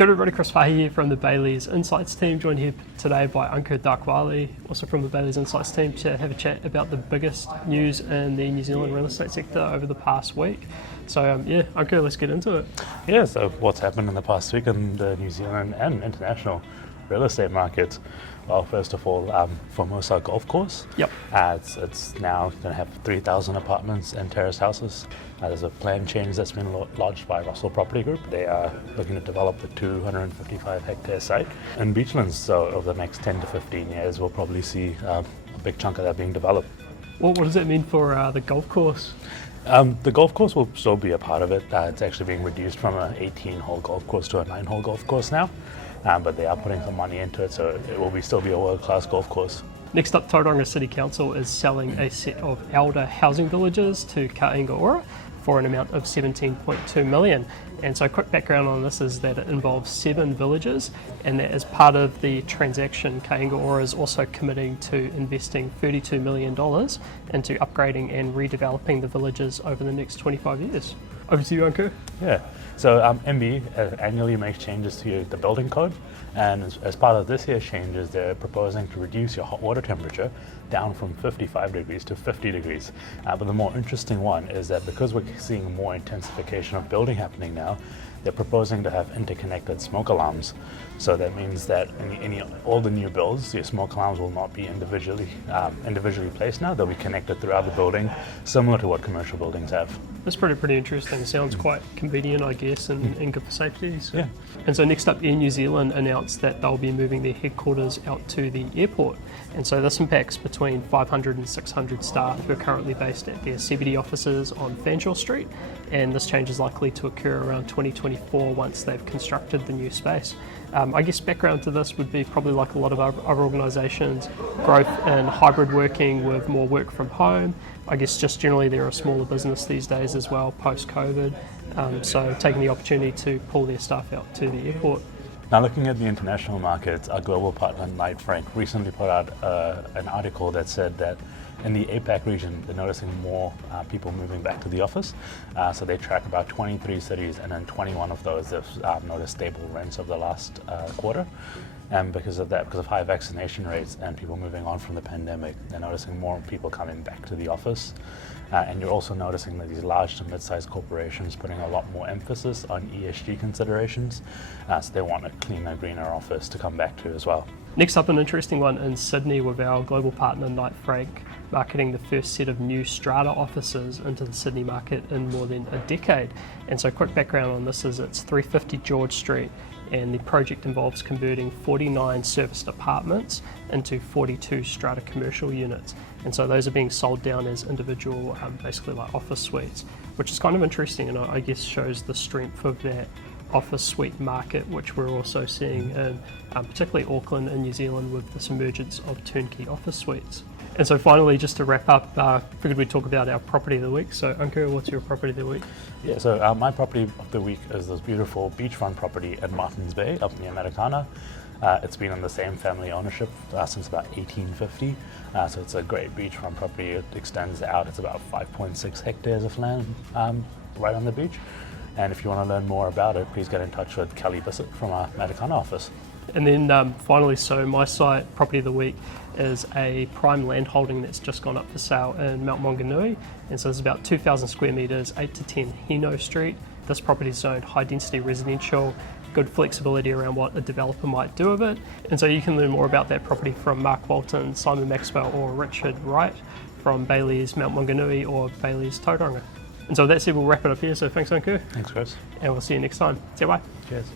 Kia ora everybody, Chris Farhi here from the Bayleys Insights team, joined here today by Ankur Dakwale, also from the Bayleys Insights team, to have a chat about the biggest news in the New Zealand real estate sector over the past week. So Ankur, let's get into it. Yeah, so what's happened in the past week in the New Zealand and international real estate markets? Well, first of all, Formosa Golf Course. Yep. It's now going to have 3,000 apartments and terrace houses. There's a plan change that's been lodged by Russell Property Group. They are looking to develop the 255 hectare site in Beachlands. So over the next 10 to 15 years, we'll probably see a big chunk of that being developed. Well, what does that mean for the golf course? The golf course will still be a part of it. It's actually being reduced from an 18-hole golf course to a 9-hole golf course now. But they are putting some money into it, so it will still be a world-class golf course. Next up, Tauranga City Council is selling a set of elder housing villages to Tauranga for an amount of 17.2 million. And so quick background on this is that it involves 7 villages, and that as part of the transaction, Tauranga is also committing to investing $32 million into upgrading and redeveloping the villages over the next 25 years. Over to you, Ankur. Yeah, so MBIE annually makes changes to the building code, and as part of this year's changes, they're proposing to reduce your hot water temperature down from 55 degrees to 50 degrees. But the more interesting one is that because we're seeing more intensification of building happening now, they're proposing to have interconnected smoke alarms. So that means that all the new builds, your smoke alarms will not be individually placed now. They'll be connected throughout the building, similar to what commercial buildings have. That's pretty interesting. It sounds quite convenient, I guess, and good for safety. So. Yeah. And so next up, Air New Zealand announced that they'll be moving their headquarters out to the airport. And so this impacts between 500 and 600 staff who are currently based at their CBD offices on Hinau Street. And this change is likely to occur around 2024 once they've constructed the new space. I guess background to this would be probably like a lot of other organisations, growth in hybrid working with more work from home. I guess just generally they're a smaller business these days as well, post-COVID. So taking the opportunity to pull their staff out to the airport. Now looking at the international markets, our global partner Knight Frank recently put out an article that said that in the APAC region, they're noticing more people moving back to the office. So they track about 23 cities, and in 21 of those, they've noticed stable rents over the last quarter. And because of high vaccination rates and people moving on from the pandemic, they're noticing more people coming back to the office. And you're also noticing that these large to mid-sized corporations putting a lot more emphasis on ESG considerations. So they want a cleaner, greener office to come back to as well. Next up, an interesting one in Sydney with our global partner Knight Frank marketing the first set of new strata offices into the Sydney market in more than a decade. And so quick background on this is it's 350 George Street, and the project involves converting 49 serviced apartments into 42 strata commercial units. And so those are being sold down as individual, basically like office suites, which is kind of interesting, and I guess shows the strength of that office suite market, which we're also seeing in particularly Auckland in New Zealand with this emergence of turnkey office suites. And so finally, just to wrap up, figured we'd talk about our property of the week. So Ankur, what's your property of the week? Yeah, so my property of the week is this beautiful beachfront property in Martins Bay up near Americana. It's been in the same family ownership since about 1850. So it's a great beachfront property. It extends out. It's about 5.6 hectares of land right on the beach. And if you want to learn more about it, please get in touch with Kelly Bissett from our Americana office. And then finally, so my site, property of the week, is a prime land holding that's just gone up for sale in Mount Maunganui. And so it's about 2,000 square metres, 8 to 10 Hinau Street. This property is zoned high density residential, good flexibility around what a developer might do with it. And so you can learn more about that property from Mark Walton, Simon Maxwell or Richard Wright from Bayleys Mount Maunganui or Bayleys Tauranga. And so that's it, we'll wrap it up here. So thanks, Ankur. Thanks, Chris. And we'll see you next time. See you, bye. Cheers.